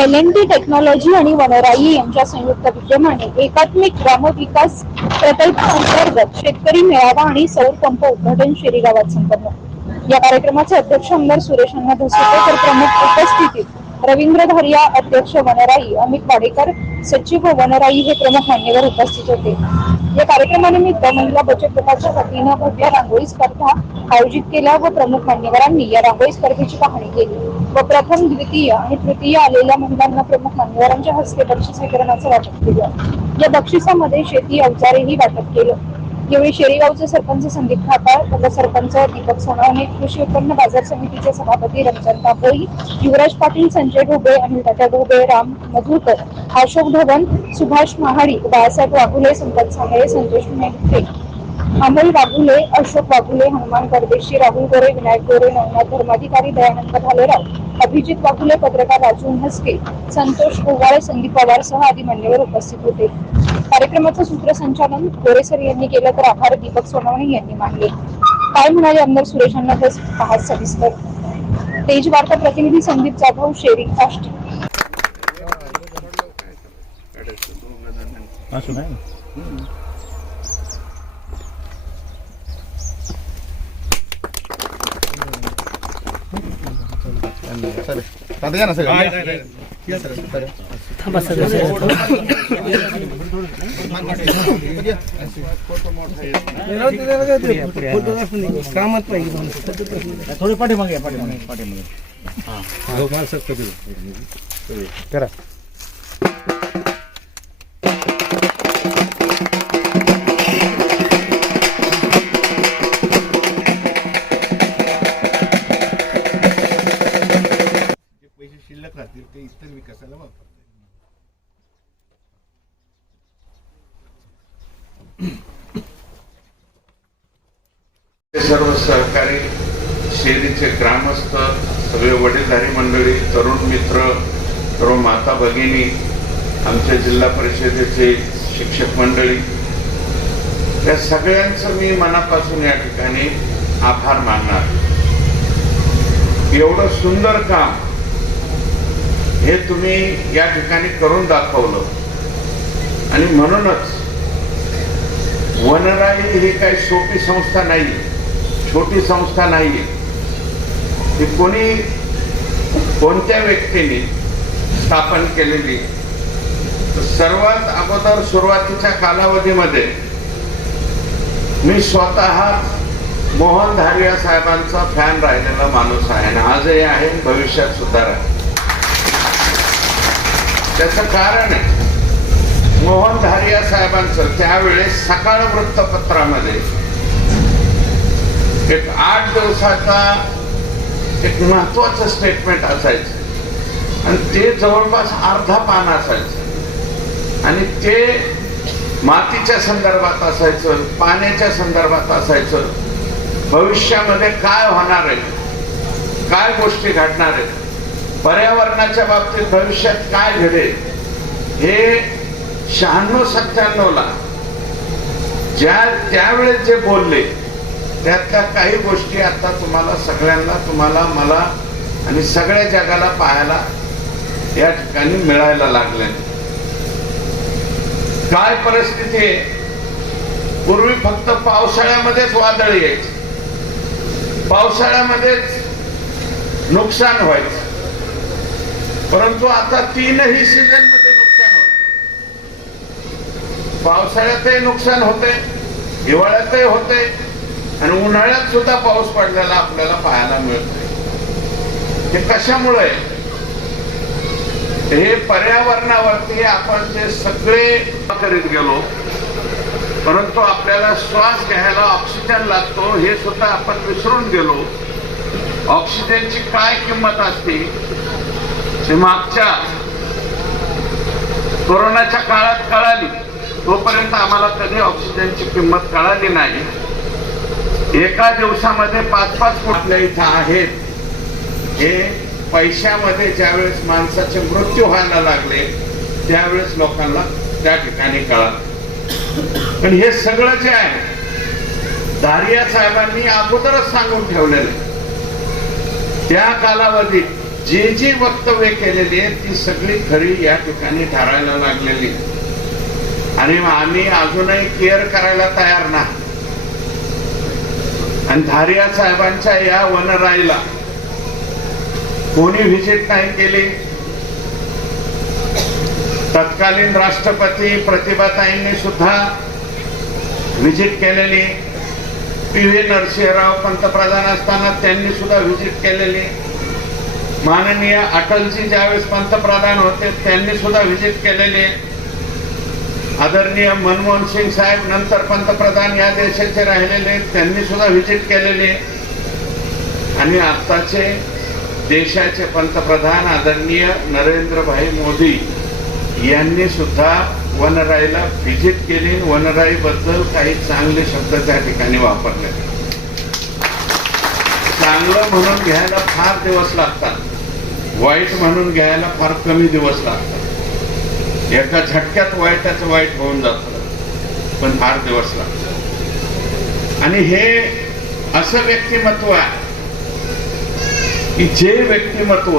L N T technology आणि वनराई यांच्या संयुक्त विद्यमाने एकात्मिक ग्रामविकास प्रकल्पांतर्गत शेतकरी मेळावा आणि सौर पंप उद्घाटन शेरीगावात संपन्न. या कार्यक्रमाचे अध्यक्ष आमदार सुरेश अण्णा धसोटे तर प्रमुख उपस्थितीत रवींद्र धारिया अध्यक्ष वनराई अमित वाडेकर सचिव वनराई हे प्रमुख मान्यवर उपस्थित होते. या कार्यक्रमानिमित्त महिला बचत गटाच्या वतीनं भव्य रांगोळी स्पर्धा आयोजित केल्या व प्रमुख मान्यवरांनी या रांगोळी स्पर्धेची पाहणी केली. व प्रथम द्वितीय आणि तृतीय आलेल्या महिलांना प्रमुख मान्यवरांच्या हस्ते बक्षीस वितरणाचं वाटप केलं. या बक्षिसामध्ये शेती अवजारेही वाटप केलं. यावेळी शेरीगावचे सरपंच संदीप खापाळ उपसरपंच दीपक सोनवणे कृषी उत्पन्न बाजार समितीचे सभापती रंजन तापोई युवराज पाटील संजय ढोबे अनिल तात्या ढोबे राम मधुरकर अशोक धवन सुभाष महाडी बाळासाहेब वाघुले संपत सांगळे संतोष मेघे अमोल वाघुले अशोक वाघुले हनुमान परदेशी राहुल गोरे विनायक गोरे नवनाथ धर्माधिकारी दयानंद भालेराव अभिजित वाघुले पत्रकार राजू हसके संतोष ओवाळे संदीप पवार सह आदी मान्यवर उपस्थित होते. कार्यक्रमाचं सूत्रसंचालन गोरेसर यांनी केलं तर आभार. दीपक सोनवणे यांनी मानले. काय म्हणाले आमदार सुरेशांना ते पहा सविस्तर. तेज वार्ता प्रतिनिधी संदीप जाधव शेरी आष्टी असं नाही? आता या ना सगळं कामात पाहिजे थोडे पाठीमागे पाठीमागे पाठीमागे करा असतील ते इतर विकासाला वापरतात सर्व सहकारी शेरीचे ग्रामस्थ सगळे वडीलधारी मंडळी तरुण मित्र सर्व माता भगिनी आमच्या जिल्हा परिषदेचे शिक्षक मंडळी या सगळ्यांचं मी मनापासून या ठिकाणी आभार मानणार. एवढं सुंदर काम हे तुम्ही या ठिकाणी करून दाखवलं. आणि म्हणूनच वनराई ही काही सोपी संस्था नाही छोटी संस्था नाही ती कोणी कोणत्या व्यक्तीने स्थापन केलेली सर्वात अगोदर सुरुवातीच्या कालावधीमध्ये मी स्वतः मोहन धारिया साहेबांचा फॅन राहिलेला माणूस आहे आणि आजही आहे भविष्यात सुद्धा राहील. त्याचं कारण आहे. मोहन धारिया साहेबांचं त्यावेळेस सकाळ वृत्तपत्रामध्ये एक आठ दिवसाचा एक महत्वाचं स्टेटमेंट असायचं. आणि ते जवळपास अर्धा पान असायचं. आणि ते मातीच्या संदर्भात असायचं पाण्याच्या संदर्भात असायचं. भविष्यामध्ये काय होणार आहे? काय गोष्टी घडणार आहेत? पर्यावरणाच्या बाबतीत भविष्यात काय घडेल हे शहाण्णव सत्त्याण्णव ला ज्या त्यावेळेस जे बोलले त्यातल्या काही गोष्टी आता तुम्हाला सगळ्यांना तुम्हाला मला आणि सगळ्या जगाला पाहायला या ठिकाणी मिळायला लागल्या काय परिस्थिती आहे? पूर्वी फक्त पावसाळ्यामध्येच वादळ यायचे. पावसाळ्यामध्येच नुकसान व्हायचं. परंतु आता तीनही सीझनमध्ये नुकसान होत. पावसाळ्यातही नुकसान होते हिवाळ्यातही होते आणि उन्हाळ्यात सुद्धा पाऊस पडलेला आपल्याला पाहायला मिळतोय हे कशामुळे? हे पर्यावरणावरती आपण ते सगळे करीत गेलो परंतु आपल्याला श्वास घ्यायला ऑक्सिजन लागतो हे सुद्धा आपण विसरून गेलो. ऑक्सिजनची काय किंमत असते? ते मागच्या कोरोनाच्या काळात कळाली. तोपर्यंत आम्हाला कधी ऑक्सिजनची किंमत कळाली नाही. एका दिवसामध्ये पाच पाच कुठल्या इथं आहेत. हे पैशामध्ये ज्यावेळेस माणसाचे मृत्यू व्हायला लागले त्यावेळेस लोकांना त्या ठिकाणी कळालं. पण हे सगळं जे आहे दारिया साहेबांनी अगोदरच सांगून ठेवलेलं त्या कालावधीत जे जी वक्तव्य केलेली आहे ती सगळी खरी या ठिकाणी ठरायला लागलेली आणि आम्ही अजूनही केअर करायला तयार नाही. आणि धारिया साहेबांच्या या वनराईला कोणी व्हिजिट नाही केली. तत्कालीन राष्ट्रपती प्रतिभाताईंनी सुद्धा व्हिजिट केलेली. पी व्ही नरसिंहराव पंतप्रधान असताना त्यांनी सुद्धा व्हिजिट केलेली. माननीय अटलजी ज्यावेळेस पंतप्रधान होते त्यांनी सुद्धा व्हिजिट केलेली. आदरणीय मनमोहन सिंग साहेब नंतर पंतप्रधान या देशाचे राहिलेले त्यांनी सुद्धा व्हिजिट केलेली. आणि आत्ताचे देशाचे पंतप्रधान आदरणीय नरेंद्रभाई मोदी यांनी सुद्धा वनराईला व्हिजिट केली. वनराई बद्दल काही चांगले शब्द त्या ठिकाणी वापरले. चांगलं म्हणून घ्यायला फार दिवस लागतात. वाईट म्हणून घ्यायला फार कमी दिवस लागतात. एका झटक्यात वाईटाचं वाईट होऊन जात. पण फार दिवस लागतात. आणि हे असं व्यक्तिमत्व आहे की जे व्यक्तिमत्व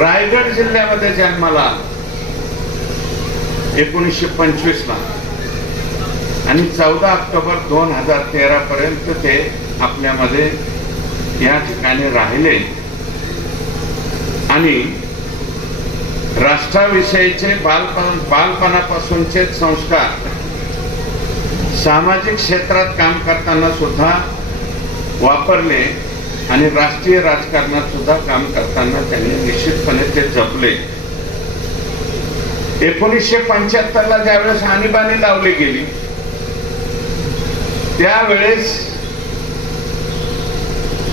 रायगड जिल्ह्यामध्ये जन्माला आलं एकोणीसशे पंचवीस ला आणि चौदा ऑक्टोबर दोन हजार तेरा पर्यंत ते आपल्यामध्ये या ठिकाणी राहिले. आणि राष्ट्राविषयीचे बालपण बालपणापासूनचे संस्कार सामाजिक क्षेत्रात काम करताना सुद्धा वापरले आणि राष्ट्रीय राजकारणात सुद्धा काम करताना त्यांनी निश्चितपणे ते जपले. एकोणीसशे पंच्याहत्तर ला ज्यावेळेस आणीबाणी लावली गेली त्यावेळेस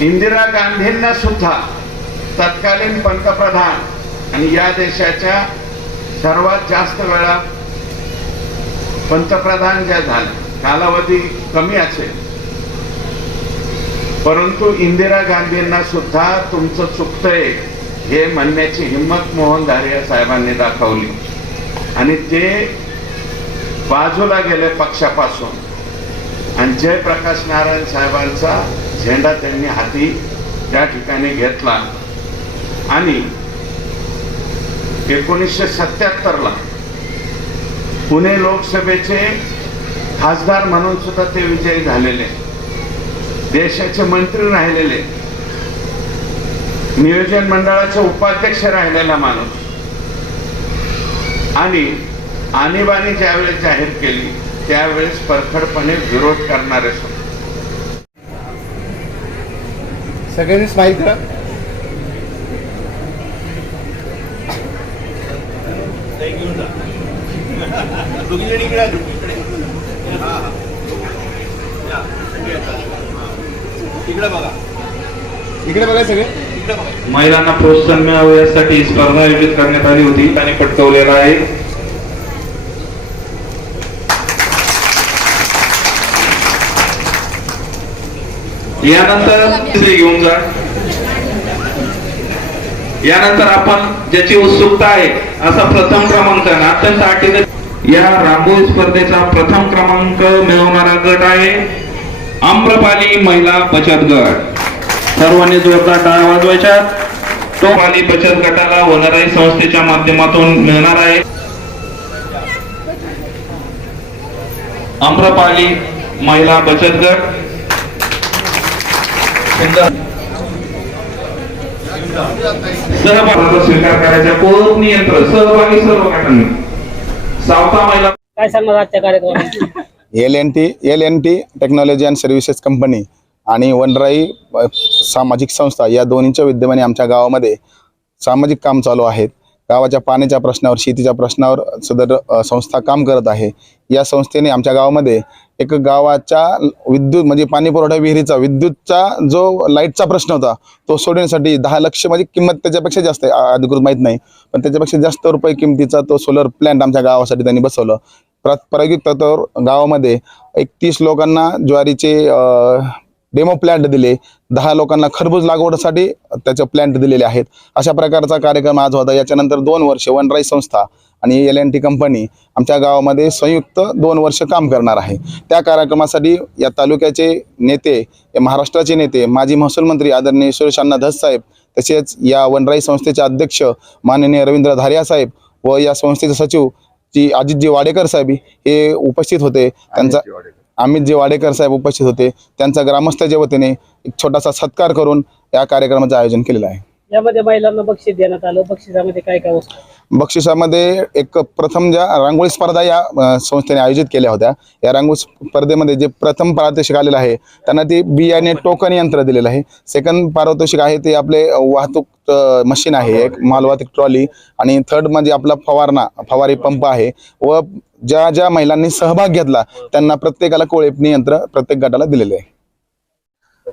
इंदिरा गांधींना सुद्धा तत्कालीन पंतप्रधान आणि या देशाच्या सर्वात जास्त वेळा पंतप्रधान ज्या झाल्या कालावधी कमी असेल. परंतु इंदिरा गांधींना सुद्धा तुमचं चुकतंय हे म्हणण्याची हिंमत मोहन धारिया साहेबांनी दाखवली. आणि ते बाजूला गेले पक्षापासून. आणि जयप्रकाश नारायण साहेबांचा झेंडा त्यांनी हाती त्या ठिकाणी घेतला. आणि एकोणीसशे सत्याहत्तरला पुणे लोकसभेचे खासदार म्हणून सुद्धा ते विजयी झालेले देशाचे मंत्री राहिलेले नियोजन मंडळाचे उपाध्यक्ष राहिलेला माणूस आणि आणीबाणी ज्यावेळेस जाहीर केली त्यावेळेस परखडपणे विरोध करणारे सुद्धा. सगळ्यांनी स्माईल करा दोघी जणी इकडे. हा, हा. बघा. इकडे बघा सगळे. इकडे बघा. महिलांना प्रोत्साहन मिळावे यासाठी स्पर्धा आयोजित करण्यात आली होती. आणि पटकवलेला आहे. यानंतर घेऊन जा. यानंतर आपण ज्याची उत्सुकता आहे असा प्रथम क्रमांक अत्यंत आटीत या रांगोळी स्पर्धेचा प्रथम क्रमांक मिळवणारा गट आहे आम्रपाली महिला बचत गट. सर्वांनी जोरदार टाळ्या वाजवायच्या. तो पाली बचत गटाला वनराई संस्थेच्या माध्यमातून मिळणार आहे. आम्रपाली महिला बचत गट. सहभागाचा स्वीकार करायचा. कोण नियंत्रण? सहभागी सर्व गटांनी. काय सांगणार आजच्या कार्यक्रमात? L N T L N T technology and services company आणि वनराई सामाजिक संस्था या दोन्हीच्या विद्यमाने आमच्या गावामध्ये सामाजिक काम चालू आहेत. गावाच्या पाण्याच्या प्रश्नावर शेतीच्या प्रश्नावर सदर संस्था काम करत आहे. या संस्थेने आमच्या गावामध्ये एक गावाच्या विद्युत म्हणजे पाणी पुरवठा विहिरीचा विद्युतचा जो लाईटचा प्रश्न होता तो सोडवण्यासाठी दहा लक्ष म्हणजे किंमत त्याच्यापेक्षा जास्त आहे. अधिकृत माहीत नाही. पण त्याच्यापेक्षा जास्त रुपये किमतीचा तो सोलर प्लॅन्ट आमच्या गावासाठी त्यांनी बसवलं. प्रा प्रायोगिक तत्वावर गावामध्ये एक तीस लोकांना ज्वारीचे डेमो प्लॅन्ट दिले. दहा लोकांना खरबूज लागवडीसाठी त्याचे प्लॅन्ट दिलेले आहेत. अशा प्रकारचा कार्यक्रम आज होता. याच्यानंतर दोन वर्ष वनराई संस्था आणि एल एन टी कंपनी आमच्या गावामध्ये संयुक्त दोन वर्ष काम करणार आहे. त्या कार्यक्रमासाठी या तालुक्याचे नेते हे महाराष्ट्राचे नेते माजी महसूल मंत्री आदरणीय सुरेश अण्णा धस साहेब तसेच या वनराई संस्थेचे अध्यक्ष माननीय रवींद्र धारिया साहेब व या संस्थेचे सचिव जी अजितजी वाडेकर साहेब हे उपस्थित होते. त्यांचा अमितजी वाडेकर साहेब उपस्थित होते त्यांचा ग्रामस्थाच्या वतीने एक छोटासा सत्कार करून या कार्यक्रमाचं आयोजन केलेलं आहे. यामध्ये महिलांना बक्षीस देण्यात आलं. बक्षिसामध्ये काय काय वस्तू? बक्षिसामध्ये एक प्रथम ज्या रांगोळी स्पर्धा या संस्थेने आयोजित केल्या होत्या. या रांगोळी स्पर्धेमध्ये जे प्रथम पारितोषिक आलेलं आहे त्यांना ते बियाणे टोकन यंत्र दिलेलं आहे. सेकंड पारितोषिक आहे ते आपले वाहतूक मशीन आहे एक मालवाहतूक ट्रॉली आणि थर्ड म्हणजे आपला फवारणा फवारी पंप आहे व ज्या ज्या महिलांनी सहभाग घेतला त्यांना प्रत्येकाला कोळेपणी यंत्र प्रत्येक गटाला दिलेले आहे.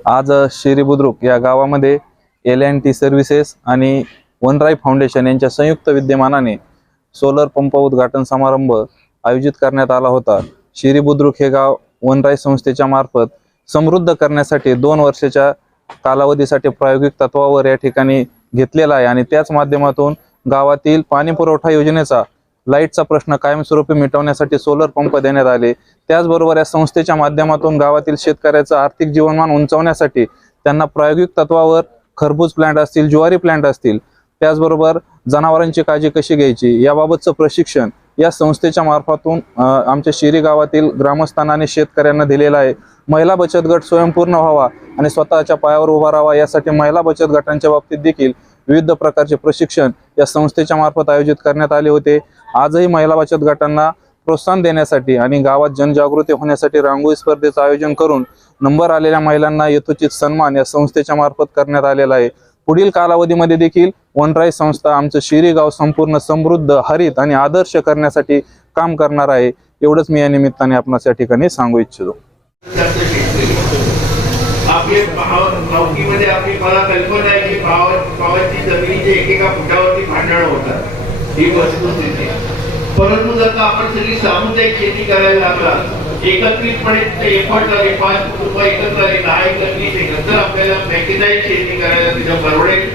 आज शिरी बुद्रुक या गावामध्ये एल एन टी सर्व्हिसेस आणि वनराई फाउंडेशन यांच्या संयुक्त विद्यमानाने सोलर पंप उद्घाटन समारंभ आयोजित करण्यात आला होता. शिरी बुद्रुक हे गाव वनराई संस्थेच्या मार्फत समृद्ध करण्यासाठी दोन वर्षाच्या कालावधीसाठी प्रायोगिक तत्वावर या ठिकाणी घेतलेला आहे. आणि त्याच माध्यमातून गावातील पाणी पुरवठा योजनेचा लाईटचा प्रश्न कायमस्वरूपी मिटवण्यासाठी सोलर पंप देण्यात आले. त्याचबरोबर या संस्थेच्या माध्यमातून गावातील शेतकऱ्याचं आर्थिक जीवनमान उंचावण्यासाठी त्यांना प्रायोगिक तत्वावर खरबूज प्लांट असतील ज्वारी प्लांट असतील त्याचबरोबर जनावरांची काळजी कशी घ्यायची याबाबतचं प्रशिक्षण या संस्थेच्या मार्फतून आमच्या शिरी गावातील ग्रामस्थांना आणि शेतकऱ्यांना दिलेला आहे. महिला बचत गट स्वयंपूर्ण व्हावा आणि स्वतःच्या पायावर उभा राहावा यासाठी महिला बचत गटांच्या बाबतीत देखील विविध प्रकारचे प्रशिक्षण या संस्थेच्या मार्फत आयोजित करण्यात आले होते. आजही महिला बचत गटांना प्रोत्साहन देण्यासाठी आणि गावात जनजागृती होण्यासाठी रांगोळी स्पर्धेचं आयोजन करून नंबर आलेल्या महिलांना यथोचित सन्मान या संस्थेच्या मार्फत करण्यात आलेला आहे. पुढील कालावधीमध्ये देखील वनराई संस्था आमचं शिरेगाव संपूर्ण समृद्ध हरित आणि आदर्श करण्यासाठी काम करणार आहे. एवढंच मी या निमित्ताने आपणास या ठिकाणी सांगू इच्छितो. आपले आपली मला कल्पना आहे की जमिनीचे एकेका फुटावरती होतात ही वस्तुस्थिती परंतु जर का आपण सगळी सामुदायिक शेती करायला लागला एकत्रितपणे एफर्ट आले पाच कुटुंब एकत्र आले दहा एकर वीस एकर. जर आपल्याला मॅकेनाईज शेती करायला तिथं परवडेल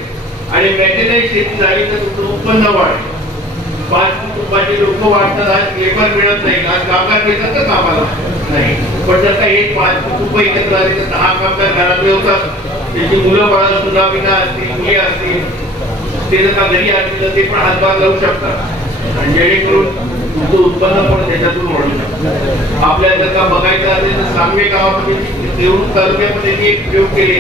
आणि मॅकेनाईज शेती झाली तर तुमचं उत्पन्न वाढेल. पाच कुटुंबाचे लोक वाढतात आज लेबर मिळत नाही आज कामगार मिळतात तर कामाला नाही. पण जर का एक पाच कुटुंब एकत्र आले तर दहा कामगार घरात मिळवतात त्याची मुलं बाळा सुद्धा विना असतील मुली असतील ते जर का घरी असतील तर ते पण हातभार लावू शकतात. आणि जेणेकरून तुमचं उत्पन्न पण त्याच्यातून वाढू शकतं. आपल्याला जर का बघायचं असेल तर सांगवे गावामध्ये देऊळ तालुक्यामध्ये मी एक प्रयोग केले.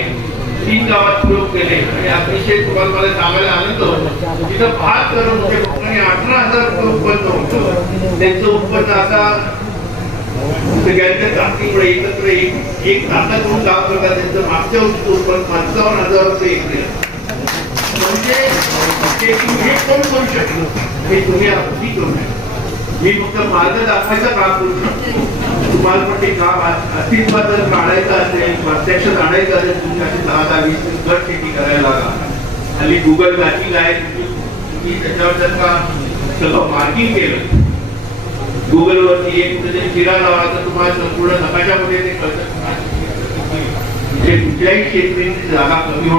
तीन गावात प्रयोग केले. आणि अतिशय तुम्हाला मला सांगायला आनंद होतो. तिथं भात करून आणि अठरा हजार रुपये उत्पन्न होतं. त्यांचं उत्पन्न आता सगळ्यांच्या जातीमुळे एकत्र एक एक ताकद म्हणून काम करतात त्यांचं मागच्या वर्षी उत्पन्न पंचावन्न हजार रुपये एकले म्हणजे ते तुम्ही हे कोण करू शकलो हे तुम्ही मी करू शकता. मी फक्त मार्ग दाखवायचं काम करू शकतो. तुम्हाला पण ते काम अस्तित्वात जर काढायचं असेल प्रत्यक्षात आणायचं असेल तुमच्याशी दहा दहा वीस गट शेती करायला लागा. हल्ली गुगल मॅपिंग आहे तुम्ही त्याच्यावर जर का सगळं मार्किंग केलं गुगलवरती एक कुठेतरी फिरा लावा तर तुम्हाला संपूर्ण नकाशामध्ये ते कळत. म्हणजे कुठल्याही क्षेत्री जागा कमी होणार